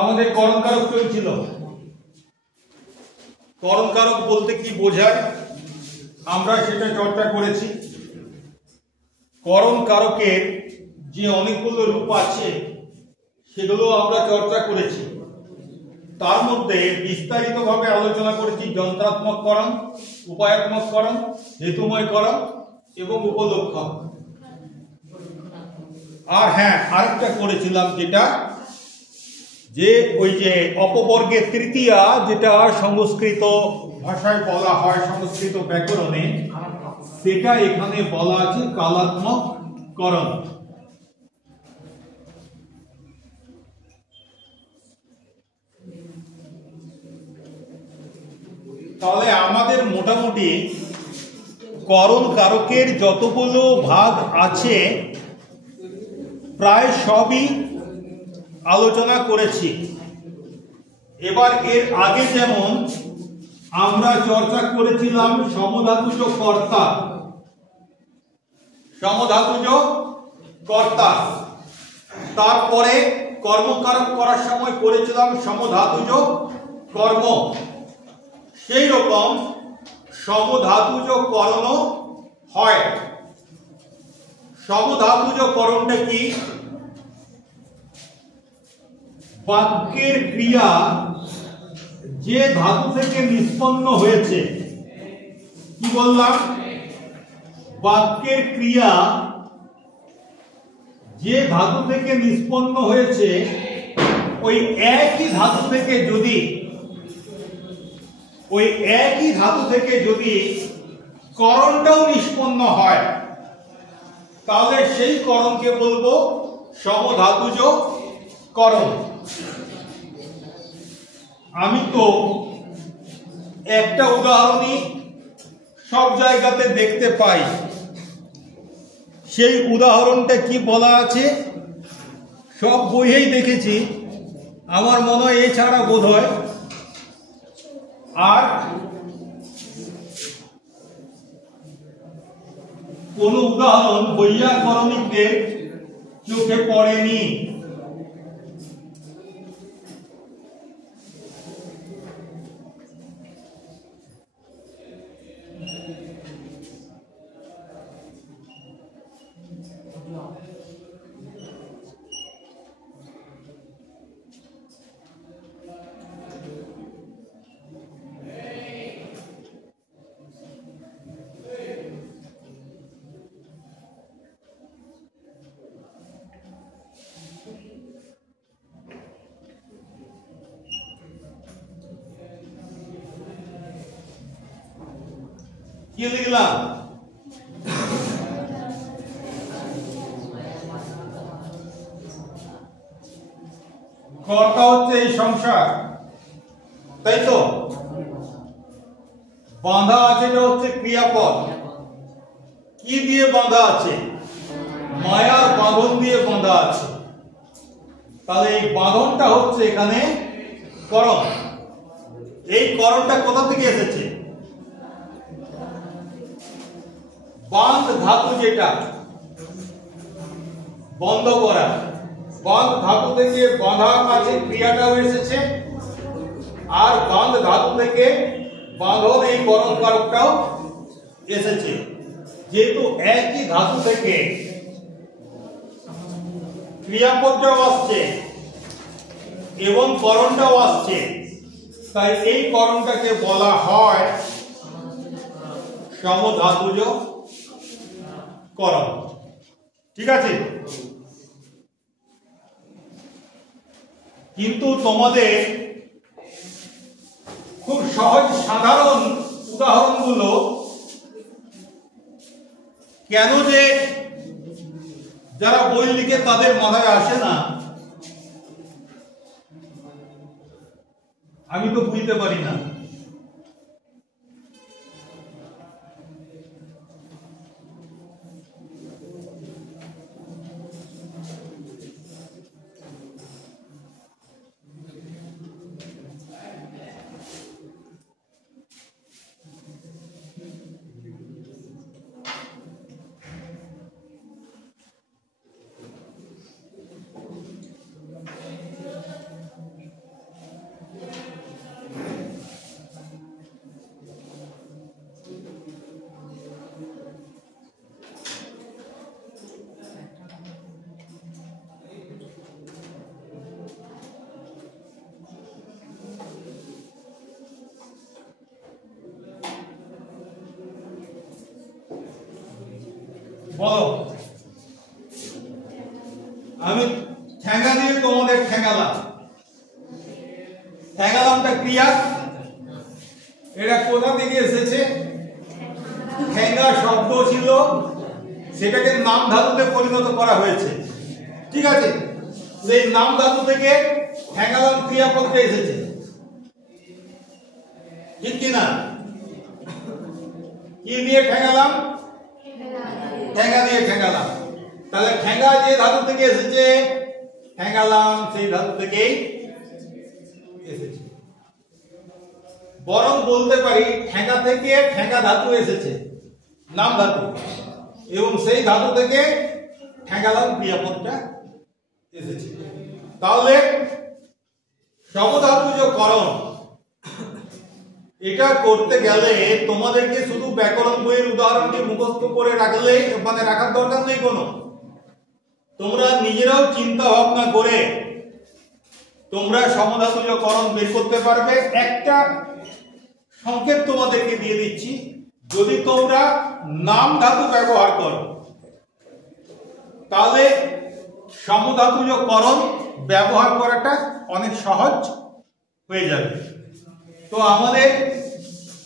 আমাদের করণ কারক চলছিল। করণ কারক বলতে কি বোঝায় আমরা সেটা চর্চা করেছি। করণ কারকের যে অনেকগুলো রূপ আছে সেগুলো আমরা চর্চা করেছি। তার মধ্যে বিস্তারিতভাবে আলোচনা করেছি যন্ত্রাত্মক করণ, উপায়াত্মক করণ, হেতুময় করণ এবং উপলক্ষক। আর হ্যাঁ, আরেকটা করেছিলাম যেটা যে ওই যে অপবর্গের তৃতীয়া, যেটা সংস্কৃত ভাষায় বলা হয় সংস্কৃত ব্যাকরণে, সেটা এখানে বলা আছে কালাত্মক করণ। তাহলে আমাদের মোটামুটি করণ কারকের যতগুলো ভাগ আছে প্রায় সবই আলোচনা করেছি। এবার এর আগে যেমন আমরা চর্চা করেছিলাম সমধাতুজ কর্তা, সমধাতুজ কর্তা, তারপরে কর্মকারক করার সময় করেছিলাম সমধাতুজ কর্ম। সেই রকম সমধাতুজ করণ হয়। সমধাতুজ করণটা কি? বাক্যের ক্রিয়া যে ধাতু থেকে নিষ্পন্ন হয়েছে, কি বললাম? বাক্যের ক্রিয়া যে ধাতু থেকে নিষ্পন্ন হয়েছে ওই একই ধাতু থেকে যদি করণটাও নিষ্পন্ন হয় তাহলে সেই করণকে বলবো সমধাতুজ করণ। আমি তো একটা উদাহরণই সব জায়গাতে দেখতে পাই। সেই উদাহরণটা কি বলা আছে সব বইয়েই দেখেছি, আমার মনে হয় এছাড়া বোধ হয় আর কোন উদাহরণ বৈয়াকরণিকদের চোখে পড়েনি। কি লিখলাম? কর্তা হচ্ছে এই সংসার, তাই তো? বাঁধা আছে এটা হচ্ছে ক্রিয়াপদ। কি দিয়ে বাঁধা আছে? মায়ার বাঁধন দিয়ে বাঁধা আছে। তাহলে এই বাঁধনটা হচ্ছে এখানে করণ। এই করণটা কোথা থেকে এসেছে? বাঁধ ধাতু, যেটা বন্ধ করা, বাঁধ ধাতু থেকে বাঁধা আছে ক্রিয়াটাও এসেছে, আর বাঁধ ধাতু থেকে বাঁধন এই করণ কারকটাও এসেছে। যেহেতু একই ধাতু থেকে ক্রিয়াপদটাও আসছে এবং করণটাও আসছে, তাই এই করণটাকে বলা হয় সমধাতুজ করণ। ঠিক আছে? কিন্তু তোমাদের খুব সহজ সাধারণ উদাহরণগুলো কেন যে যারা বই লিখে তাদের মাথায় আসে না, আমি তো বুঝতে পারি না। বলো। আমি ঠেঙ্গা দিয়ে তোমাদের ঠেঙ্গালাম। ঠেঙ্গালামটা ক্রিয়া, এটা কোথা থেকে এসেছে? ঠেঙ্গা শব্দ ছিল, সেটাকে নাম ধাতুতে পরিণত করা হয়েছে, ঠিক আছে? সেই নাম ধাতু থেকে ঠেঙ্গালাম ক্রিয়াপদটা এসেছে, ঠিক কি না? কি দিয়ে ঠেঙ্গালাম? ঠেঙ্গা দিয়ে ঠেঙ্গালাম। তাহলে ঠেঙ্গা যে ধাতু থেকে এসেছে, ঠেঙ্গালাম সেই ধাতু থেকেই এসেছে। বরং বলতে পারি ঠেঙ্গা থেকে ঠেঙ্গা ধাতু এসেছে, নাম ধাতু, এবং সেই ধাতু থেকে ঠেঙ্গালাম ক্রিয়াপদটা এসেছে। তাহলে সমধাতুজকরণ এটা করতে গেলে তোমাদেরকে শুধু ব্যাকরণ বইয়ের উদাহরণটি মুখস্থ করে রাখলেই মানে রাখার দরকার নেই কোনো। তোমরা নিজেরাও চিন্তা ভাবনা করে তোমরা সমধাতুজকরণ বের করতে পারবে। একটা সংকেত তোমাদেরকে দিয়ে দিচ্ছি, যদি তোমরা নাম ধাতু ব্যবহার করো তাহলে সমধাতুজকরণ ব্যবহার করাটা অনেক সহজ হয়ে যাবে। তো আমাদের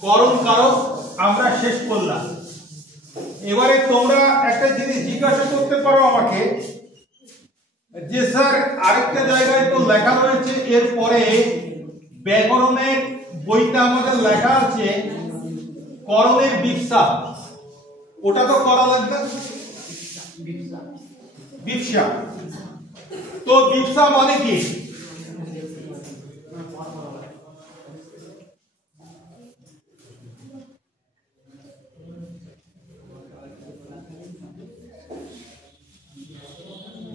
করণ কারক আমরা শেষ করলাম। এবারে তোমরা একটা জিনিস জিজ্ঞাসা করতে পারো আমাকে যে স্যার আরেকটা জায়গায় তো লেখা রয়েছে, এরপরে ব্যাকরণের বইটা আমাদের লেখা আছে করণের বিপসা, ওটা তো করা লাগবে। বিপসা, তো বিপসা মানে কি?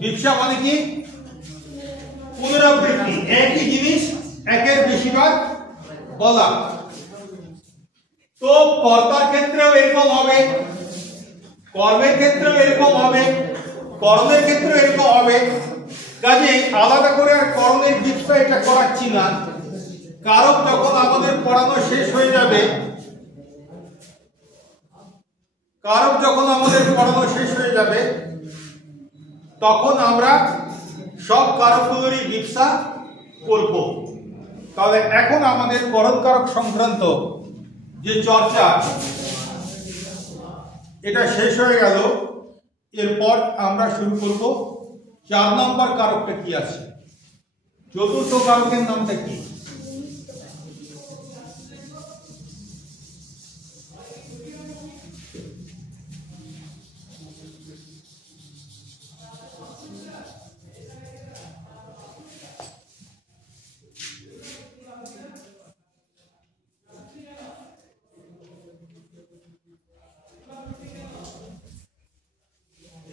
বিপসা মানে কি? পুনরাবৃত্তি, একই জিনিস একের বেশিবার বলা। তো কর্তার ক্ষেত্রেও এরকম হবে, কর্মের ক্ষেত্রেও এরকম হবে, করণের ক্ষেত্রেও এরকম হবে। কাজে আলাদা করে আর করণের বিপসা এটা করাচ্ছি না, কারণ যখন আমাদের পড়ানো শেষ হয়ে যাবে, কারক যখন আমাদের পড়ানো শেষ হয়ে যাবে তখন আমরা সব কারকগুলোরই বিপসা করব। তাহলে এখন আমাদের করণ কারক সংক্রান্ত যে চর্চা এটা শেষ হয়ে গেল। এরপর আমরা শুরু করব 4 নম্বর কারকটা কি আছে, চতুর্থ কারকের নামটা কি?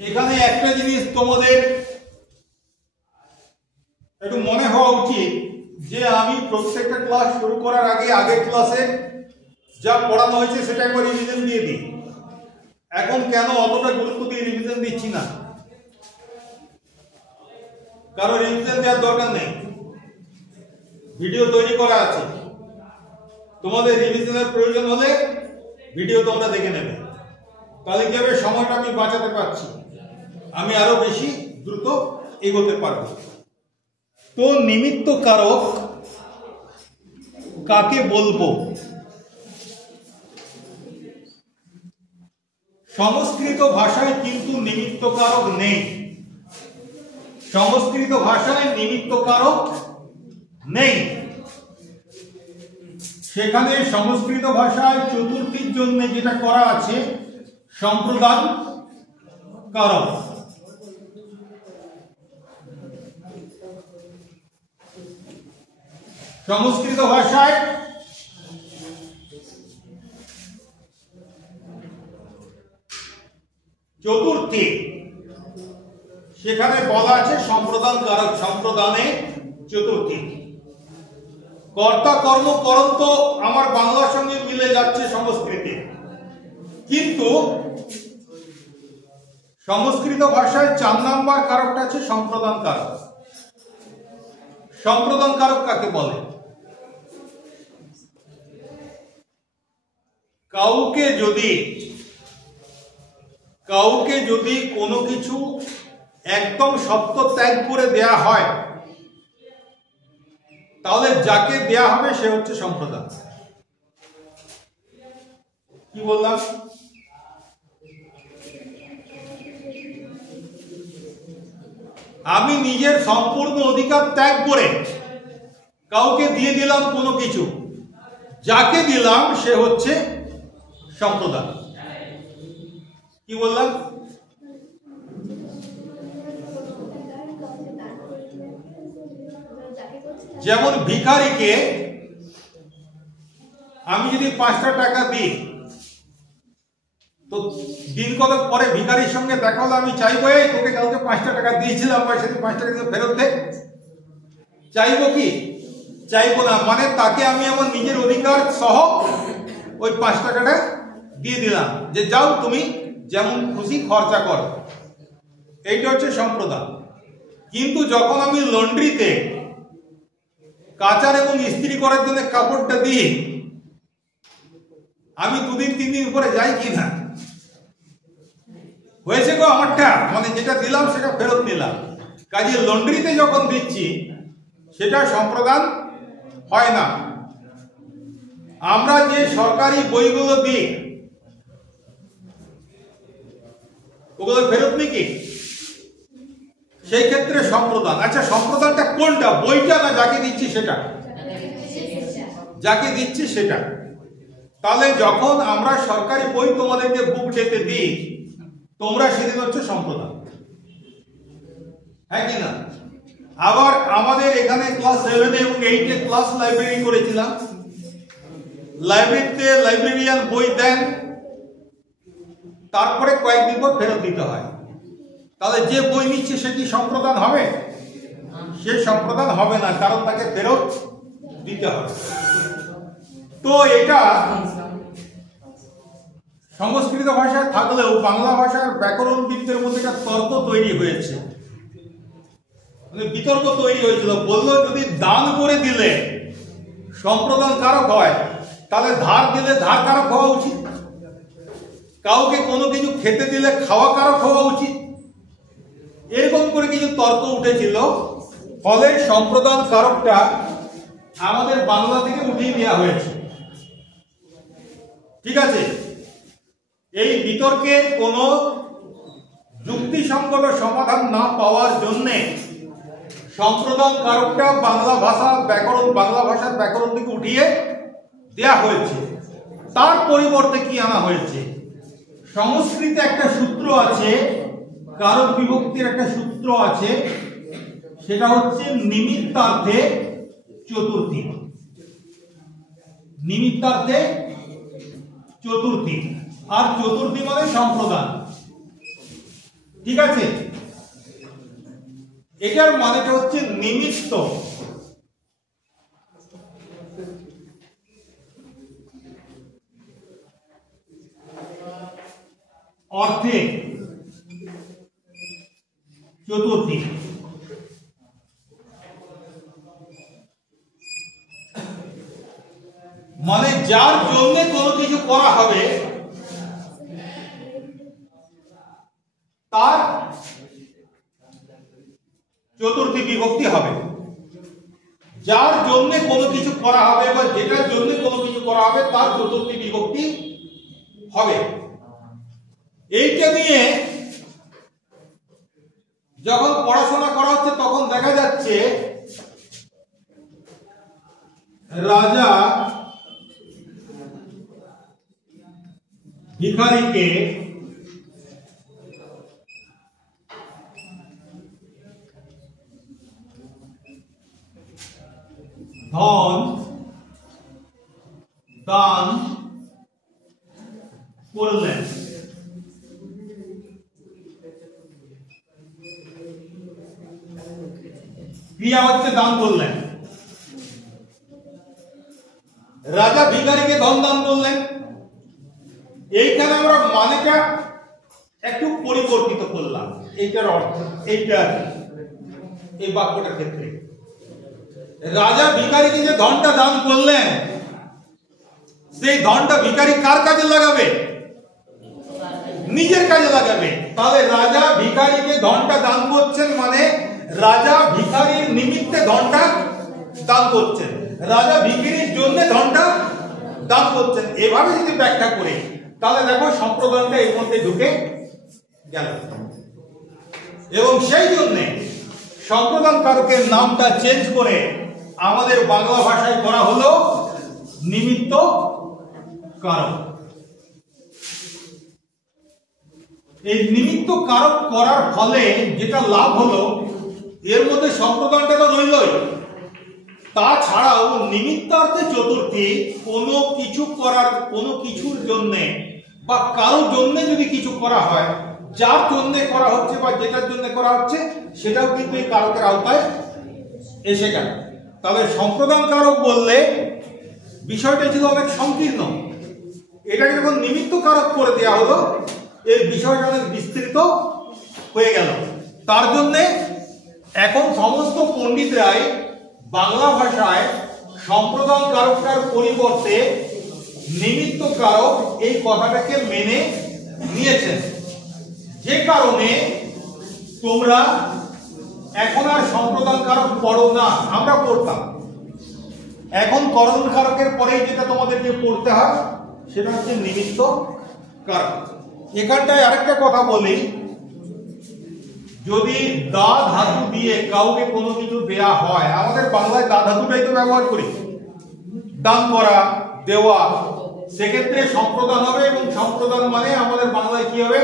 এখানে একটা জিনিস তোমাদের একটু মনে হওয়া উচিত যে আমি প্রত্যেকটা ক্লাস শুরু করার আগে আগের ক্লাসে যা পড়ানো হয়েছে সেটা একবার রিভিশন দিয়ে দিই। এখন কেন অতটা গুরুত্ব দিয়ে রিভিশন দিচ্ছি না? কারণ রিভিশন দেওয়ার দরকার নেই, ভিডিও তৈরি করা আছে। তোমাদের রিভিশনের প্রয়োজন হলে ভিডিও তোমরা দেখে নেবে, তাহলে কি হবে, সময়টা আমি বাঁচাতে পারছি, আমি আরো বেশি দ্রুত এগোতে পারবো। তো নিমিত্ত কারক কাকে বলবো? সংস্কৃত ভাষায় কিন্তু নিমিত্ত কারক নেই, সংস্কৃত ভাষায় নিমিত্ত কারক নেই। সেখানে সংস্কৃত ভাষায় চতুর্থীর জন্য যেটা করা আছে সম্প্রদান কারক। সংস্কৃত ভাষায় চতুর্থী, সেখানে বলা আছে সম্প্রদান কারক, সম্প্রদানে চতুর্থী। কর্তা কর্ম করণ তো আমার বাংলার সঙ্গে মিলে যাচ্ছে সংস্কৃতে, কিন্তু সংস্কৃত ভাষায় 4 নম্বর কারকটা আছে সম্প্রদান কারক। সম্প্রদান কারক কাকে বলে? কাউকে যদি কোনো কিছু একদম সত্য ত্যাগ করে দেয়া হয়, তাহলে যাকে দেয়া হবে সে হচ্ছে সম্প্রদান। কি বললাম? আমি নিজের সম্পূর্ণ অধিকার ত্যাগ করে কাউকে দিয়ে দিলাম কোনো কিছু, যাকে দিলাম সে হচ্ছে সম্প্রদান। কি বললাম? যেমন ভিখারিকে আমি যদি 5টা টাকা দিই, তো দিন কতক পরে ভিখারির সঙ্গে দেখা হলো, আমি চাইবো এই তোকে কালকে 5টা টাকা দিয়েছিলাম, সেদিন 5 টাকা দিয়ে ফেরত দে। চাইবো কি? চাইবো না। মানে তাকে আমি আমার নিজের অধিকার সহ ওই 5 টাকাটা দিয়ে দিলাম, যে যাও তুমি যেমন খুশি খরচা করো। এইটা হচ্ছে সম্প্রদান। কিন্তু যখন আমি লন্ড্রিতে কাচার এবং ইস্ত্রি করার জন্য কাপড়টা দিই, আমি 2 দিন 3 দিন পরে যাই কি না, হয়েছে গো আমারটা, মানে যেটা দিলাম সেটা ফেরত নিলাম। কাজে লন্ড্রিতে যখন দিচ্ছি সেটা সম্প্রদান হয় না। আমরা যে সরকারি বইগুলো দিই ওগুলো ফেরত নিই কি? সেই ক্ষেত্রে সম্প্রদান। আচ্ছা, সম্প্রদানটা কোনটা? বইটা না যাকে দিচ্ছি সেটা? যাকে দিচ্ছি সেটা। তাহলে যখন আমরা সরকারি বই তোমাদেরকে বুক ডেতে দিই, তোমরা সেদিন হচ্ছে সম্প্রদান, হ্যাঁ কি না? আবার আমাদের এখানে ক্লাস 7 এবং 8 ক্লাস লাইব্রেরি করেছিলাম। লাইব্রেরিতে লাইব্রেরিয়ান বই দেন, তারপরে কয়েকদিন পর ফেরত দিতে হয়। তাহলে যে বই নিচ্ছে সে কি সম্প্রদান হবে? সে সম্প্রদান হবে না, কারণ তাকে ফেরত দিতে হবে। তো এটা সংস্কৃত ভাষায় থাকলেও বাংলা ভাষার ব্যাকরণবিদদের মধ্যে একটা তর্ক তৈরি হয়েছে, মানে বিতর্ক তৈরি হয়েছিল। বললো যদি দান করে দিলে সম্প্রদান কারক হয়, তাহলে ধার দিলে ধার কারক হওয়া উচিত, কাউকে কোনো কিছু খেতে দিলে খাওয়া কারক হওয়া উচিত। এরকম করে কিছু তর্ক উঠেছিল। ফলে সম্প্রদান কারকটা আমাদের বাংলা থেকে উঠিয়ে নেওয়া হয়েছে। ঠিক আছে? এই বিতর্কের কোনো যুক্তিসঙ্গত সমাধান না পাওয়ার জন্যে সম্প্রদান কারকটা বাংলা ভাষার ব্যাকরণ থেকে উঠিয়ে দেয়া হয়েছে। তার পরিবর্তে কি আনা হয়েছে? সংস্কৃতে একটা সূত্র আছে, কারক বিভক্তির একটা সূত্র আছে, সেটা হচ্ছে নিমিত্তার্থে চতুর্থী। নিমিত্তার্থে চতুর্থী, আর চতুর্থী মানে সম্প্রদান। ঠিক আছে? এটার মানেটা হচ্ছে নিমিত্ত। অর্থে চতুর্থী। মানে যার জন্য কোনো কিছু করা হবে তার চতুর্থী বিভক্তি হবে। যার জন্য কোনো কিছু করা হবে বা যেটার জন্য কোনো কিছু করা হবে তার চতুর্থী বিভক্তি হবে। এইটা নিয়ে যখন পড়াশোনা করা হচ্ছে তখন দেখা যাচ্ছে রাজা ভিখারিকে ধন দান করলেন। ক্রিয়া হচ্ছে দান করলেন। রাজা ভিখারিকে ধন দান করলেন। এইখানে আমরা মানেটা একটু পরিবর্তিত করলাম। এইটার অর্থ এইটা এই বাক্যটার ক্ষেত্রে রাজা ভিখারিকে যে ধনটা দান করলেন, সেই ধনটা ভিখারি কার কাজে লাগাবে? নিজের কাজে লাগাবে। তাহলে রাজা ভিখারিকে ধনটা দান করছেন, মানে রাজা ভিখারির নিমিত্তে ধনটা দান করছেন, রাজা ভিখারির জন্য ধনটা দান করছেন। এভাবে যদি ব্যাখ্যা করে তাহলে দেখো সম্প্রদানটা এর মধ্যে ঢুকে গেল। এবং সেই জন্য সম্প্রদান কারকের নামটা চেঞ্জ করে আমাদের বাংলা ভাষায় করা হলো নিমিত্ত কারক। এই নিমিত্ত কারক করার ফলে যেটা লাভ হলো, এর মধ্যে সম্প্রদানটা তো রইলই, তাছাড়াও নিমিত্তার্থে চতুর্থী কোনো কিছু করার, কোনো কিছুর জন্য বা কারোর জন্য যদি কিছু করা হয়, যার জন্য করা হচ্ছে বা যেটার জন্য করা হচ্ছে সেটাও কিন্তু এই কারকের আওতায় এসে গেল। তবে সম্প্রদান কারক বললে বিষয়টা ছিল অনেক সংকীর্ণ, এটাকে যখন নিমিত্ত কারক করে দেওয়া হলো এই বিষয়টা অনেক বিস্তৃত হয়ে গেল। তার জন্য এখন সমস্ত পণ্ডিতরাই বাংলা ভাষায় সম্প্রদান কারকটার পরিবর্তে নিমিত্ত কারক এই কথাটাকে মেনে নিয়েছেন, যে কারণে তোমরা এখন আর সম্প্রদান কারক পড়ো না, আমরা পড়তাম। এখন করণ কারকের পরেই যেটা তোমাদেরকে পড়তে হয় সেটা হচ্ছে নিমিত্ত কারক। এখানটায় আরেকটা কথা বলি, যদি দা ধাতু দিয়ে কাউকে কোনো কিছু দেয়া হয়, আমাদের বাংলায় দা ধাতুটাই তো ব্যবহার করি, দান করা, দেওয়া, সেক্ষেত্রে সম্প্রদান হবে। এবং সম্প্রদান মানে আমাদের বাংলায় কি হবে?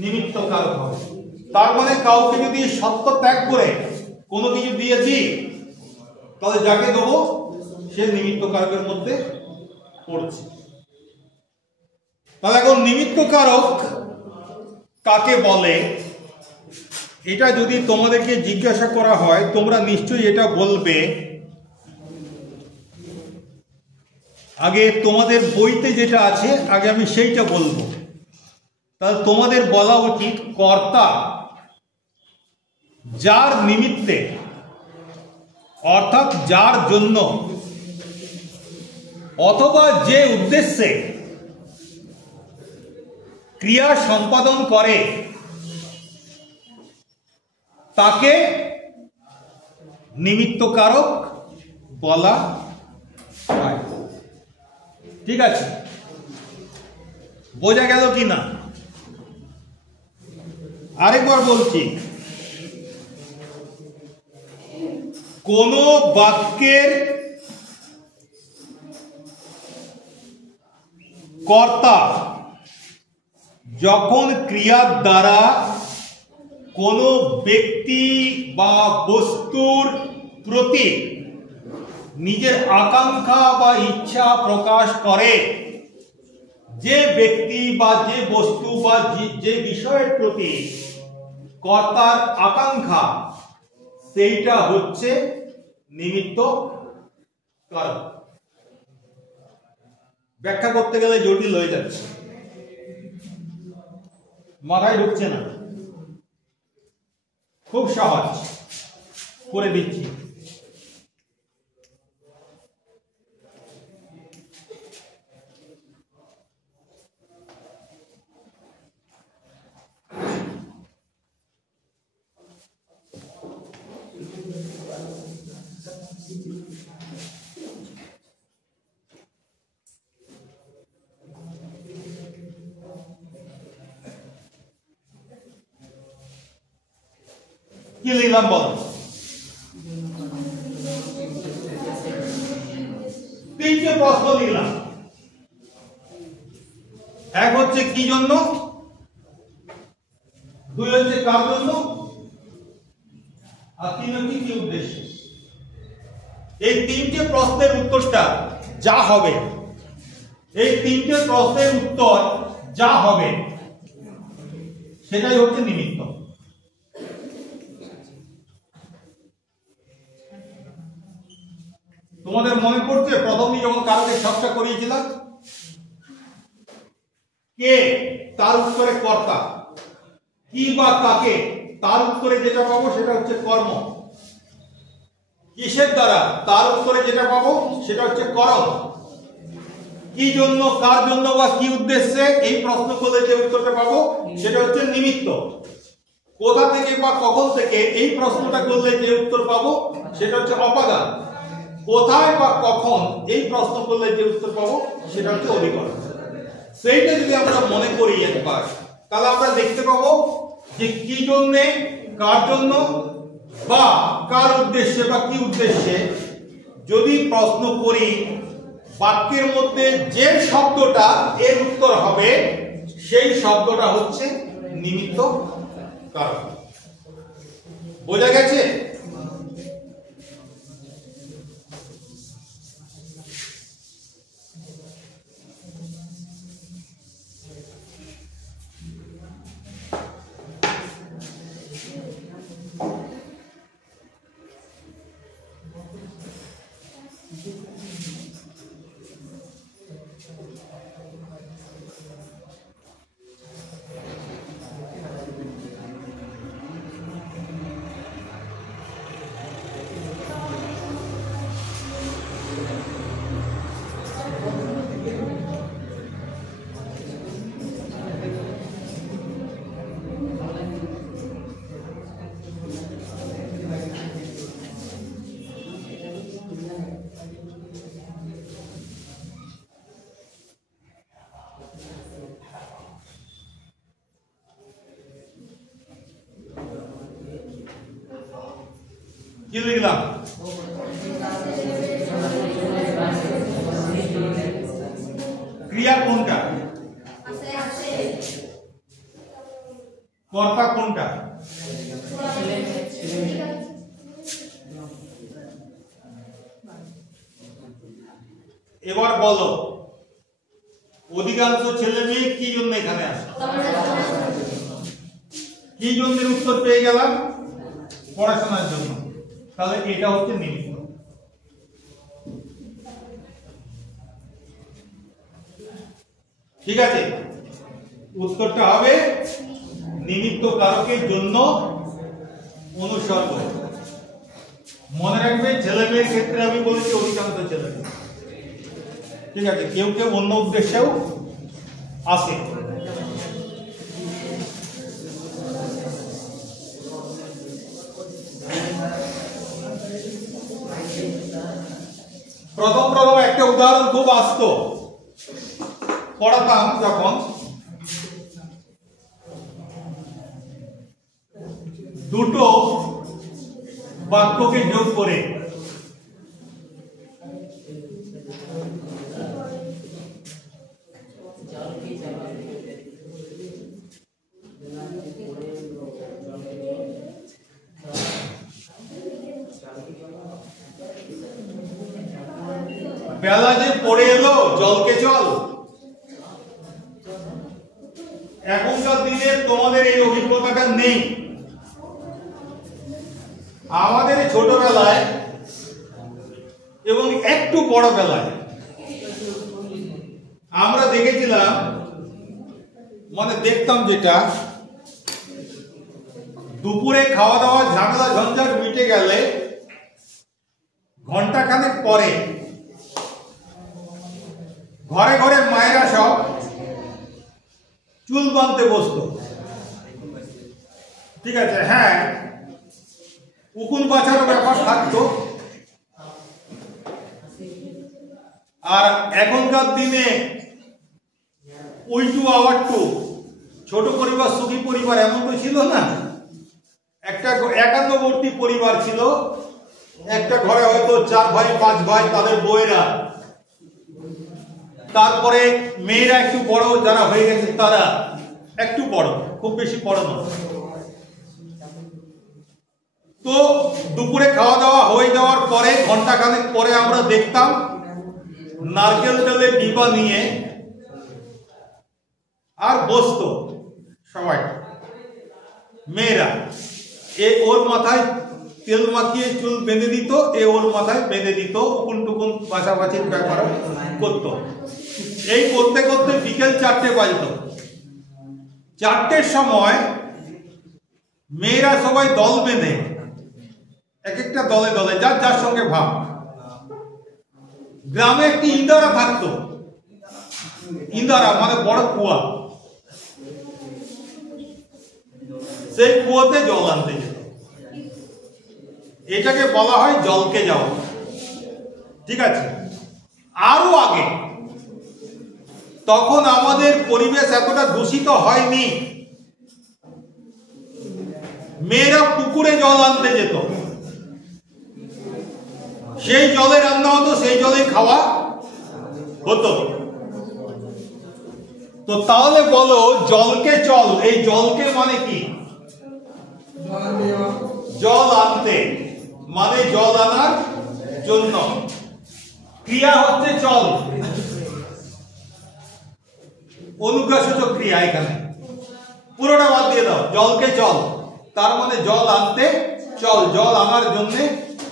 নিমিত্ত কারক হবে। তার মানে কাউকে যদি সত্য ত্যাগ করে কোনো কিছু দিয়েছি, তাহলে যাকে দেবো সে নিমিত্ত কারকের মধ্যে পড়ছে। তাহলে এখন নিমিত্ত কারক কাকে বলে, এটা যদি তোমাদেরকে জিজ্ঞাসা করা হয় তোমরা নিশ্চয়ই এটা বলবে। আগে তোমাদের বইতে যেটা আছে আগে আমি সেইটা বলবো। তাহলে তোমাদের বলা উচিত কর্তা যার নিমিত্তে, অর্থাৎ যার জন্য অথবা যে উদ্দেশ্যে ক্রিয়া সম্পাদন করে তাকে নিমিত্ত কারক বলা হয়। ঠিক আছে, বোঝা গেল কি না? আরেকবার বলছি, কোন বাক্যের কর্তা যখন ক্রিয়ার দ্বারা কোনো ব্যক্তি বা বস্তুর প্রতি নিজের আকাঙ্ক্ষা বা ইচ্ছা প্রকাশ করে, যে ব্যক্তি বা যে বস্তু বা যে বিষয়ের প্রতি কর্তার আকাঙ্ক্ষা, সেইটা হচ্ছে নিমিত্ত কারক। ব্যাখ্যা করতে গেলে জটিল হয়ে যাচ্ছে, মাথায় ঢুকছে না, খুব সহজ করে দিচ্ছি। কি লিখলাম বল? তিনটে প্রশ্ন লিখলাম। এক হচ্ছে কি জন্য, দুই হচ্ছে কার জন্য, আর তিন হচ্ছে কি উদ্দেশ্য। এই তিনটে প্রশ্নের উত্তরটা যা হবে, এই তিনটে প্রশ্নের উত্তর যা হবে সেটাই হচ্ছে নিমিত্ত। তোমাদের মনে পড়ছে প্রথমেই যখন কারকের চর্চা করিয়েছিলাম, কে তার উত্তরে কর্তা, কি বা কাকে তার উত্তরে যেটা পাবো সেটা হচ্ছে কর্ম, কিসের দ্বারা তার উত্তরে যেটা পাবো সেটা হচ্ছে করণ, কি জন্য, কার জন্য বা কি উদ্দেশ্যে, এই প্রশ্ন করলে যে উত্তরটা পাবো সেটা হচ্ছে নিমিত্ত। কোথা থেকে বা কখন থেকে, এই প্রশ্নটা করলে যে উত্তর পাবো সেটা হচ্ছে অপাদান। কোথায় বা কখন, এই প্রশ্ন করলে যে উত্তর পাবো সেটা হচ্ছে অধিকরণ। সেইটা যদি আমরা মনে করি একবার, তাহলে আমরা দেখতে পাবো যে কি জন্যে, কার জন্য বা কার উদ্দেশ্যে বা কি উদ্দেশ্যে যদি প্রশ্ন করি, বাক্যের মধ্যে যে শব্দটা এর উত্তর হবে সেই শব্দটা হচ্ছে নিমিত্ত কারক। বোঝা গেছে? কি লিখলাম? ক্রিয়া কোনটা, কর্তা কোনটা? এবার বলো, অধিকাংশ ছেলে মেয়ে কি জন্য এখানে আসে? কি জন্যের উত্তর পেয়ে গেলাম? পড়াশোনার জন্য। তাহলে এটা হচ্ছে নিমিত্ত। ঠিক আছে, উত্তরটা হবে নিমিত্ত কারকের জন্য অনুসর্গ। মনে রাখবে, ছেলে মেয়ের ক্ষেত্রে আমি বলেছি অধিকাংশ ছেলে মেয়ে। ঠিক আছে, কেউ কেউ অন্য উদ্দেশ্যেও আসে। প্রথম একটা উদাহরণ খুব আসতো, পড়াতাম যখন। দুটো বাক্যকে যোগ করে বেলা যে পড়ে এলো জলকে জল। এখনকার দিনে তোমাদের এই অভিজ্ঞতাটা নেই। আমাদের ছোটবেলায় এবং একটু বড় বেলায় আমরা দেখেছিলাম, মানে দেখতাম যেটা, দুপুরে খাওয়া দাওয়া ঝামেলা ঝঞ্ঝাট মিটে গেলে ঘন্টাখানেক পরে ঘরে ঘরে মায়েরা সব চুল বাঁধতে বসতো। ঠিক আছে, হ্যাঁ, উকুন বাছার ব্যাপার থাকতো। আর এখনকার দিনে ওই টু আওয়ার টু, ছোট পরিবার সুখী পরিবার এমন তো ছিল না। একটা একান্নবর্তী পরিবার ছিল, একটা ঘরে হয়তো 4 ভাই 5 ভাই, তাদের বউয়েরা, তারপরে মেয়েরা একটু বড়, যারা হয়ে গেছে তারা একটু বড়, খুব বেশি বড় নয়। তো দুপুরে খাওয়া দাওয়া হয়ে যাওয়ার পরে ঘন্টাখানেক পরে আমরা দেখতাম নারকেল তেলের ডিবা নিয়ে আর বসতো সবাই, মেয়েরা। এ ওর মাথায় তেল মাখিয়ে চুল বেঁধে দিত, এ ওর মাথায় বেঁধে দিত, উকুন টুকুন পাশাপাশির ব্যাপার করতো। এই করতে করতে বিকেল 4টে বাজতো। 4টের সময় মেয়েরা সবাই দল বেঁধে, এক একটা দলে দলে, যার যার সঙ্গে ভাব, গ্রামে একটি ইন্দারা থাকতো। ইন্দারা মানে বড় কুয়া, সেই কুয়াতে জল আনতে যেত, এটাকে বলা হয় জলকে যাওয়া। ঠিক আছে, আরো আগে তখন আমাদের পরিবেশ এতটা দূষিত হয়নি, মেয়েরা পুকুরে জল আনতে যেত, সেই জলে রান্না হতো, সেই জলে খাওয়া হতো। তো তাহলে বলো জলকে চল, এই জলকে মানে কি? জল আনতে মানে জল আনার জন্য, ক্রিয়া হচ্ছে চল, অনুজ্ঞাসূচক ক্রিয়া। এখানে পুরোটা বাদ দিয়ে দাও, জলকে চল তার মানে জল আনতে চল, জল আনার জন্য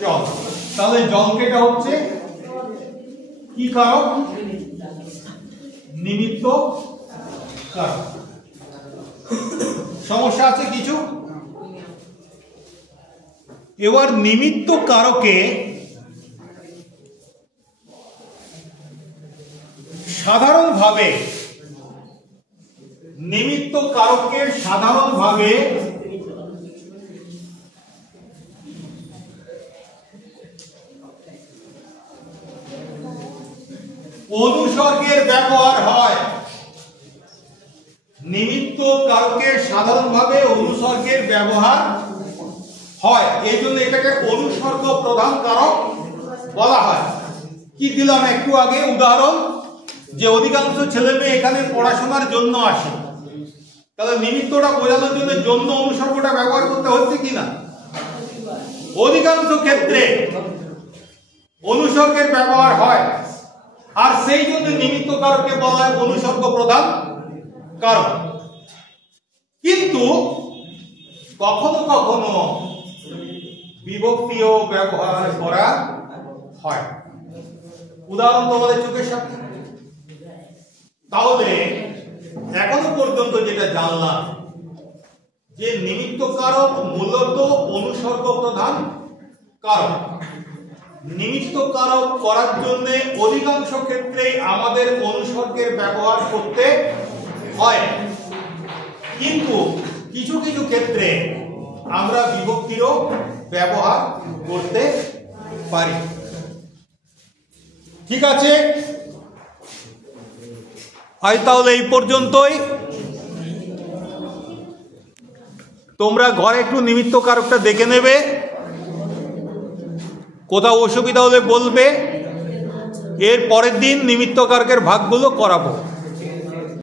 চল। তাহলে জলকেটা হচ্ছে কি কারক? নিমিত্ত কারক। সমস্যা আছে কিছু? এবার নিমিত্ত কারকে সাধারণভাবে অনুসর্গের ব্যবহার হয়। নিমিত্ত কারকের সাধারণভাবে অনুসর্গের ব্যবহার হয়, এই জন্য এটাকে অনুসর্গ প্রধান কারক বলা হয়। কি দিলাম একটু আগে উদাহরণ, যে অধিকাংশ ছেলে মেয়ে এখানে পড়াশোনার জন্য আসে, তাহলে নিমিত্তটা বোঝানোর জন্য জন্য অনুসর্গটা ব্যবহার করতে হচ্ছে কিনা? অধিকাংশ ক্ষেত্রে অনুসর্গের ব্যবহার হয়, আর সেই জন্য নিমিত্ত কারককে বলা হয় অনুসর্গ প্রধান কারক। কিন্তু কখনো কখনো বিভক্তিও ব্যবহার করা হয়, উদাহরণ তোমাদের চোখের সামনে। তাহলে এখনো পর্যন্ত যেটা জানলাম যে নিমিত্ত কারক মূলত অনুসর্গ প্রধান কারক। নিমিত্ত কারক করার জন্য অধিকাংশ ক্ষেত্রে আমাদের অনুসর্গের ব্যবহার করতে হয়, কিন্তু কিছু কিছু ক্ষেত্রে আমরা বিভক্তিরও ব্যবহার করতে পারি। ঠিক আছে, আজ তাহলে এই পর্যন্তই। তোমরা ঘরে একটু নিমিত্ত কারকটা দেখে নেবে, কোথাও অসুবিধা হলে বলবে, এর পরের দিন নিমিত্ত কারকের ভাগগুলো করাবো।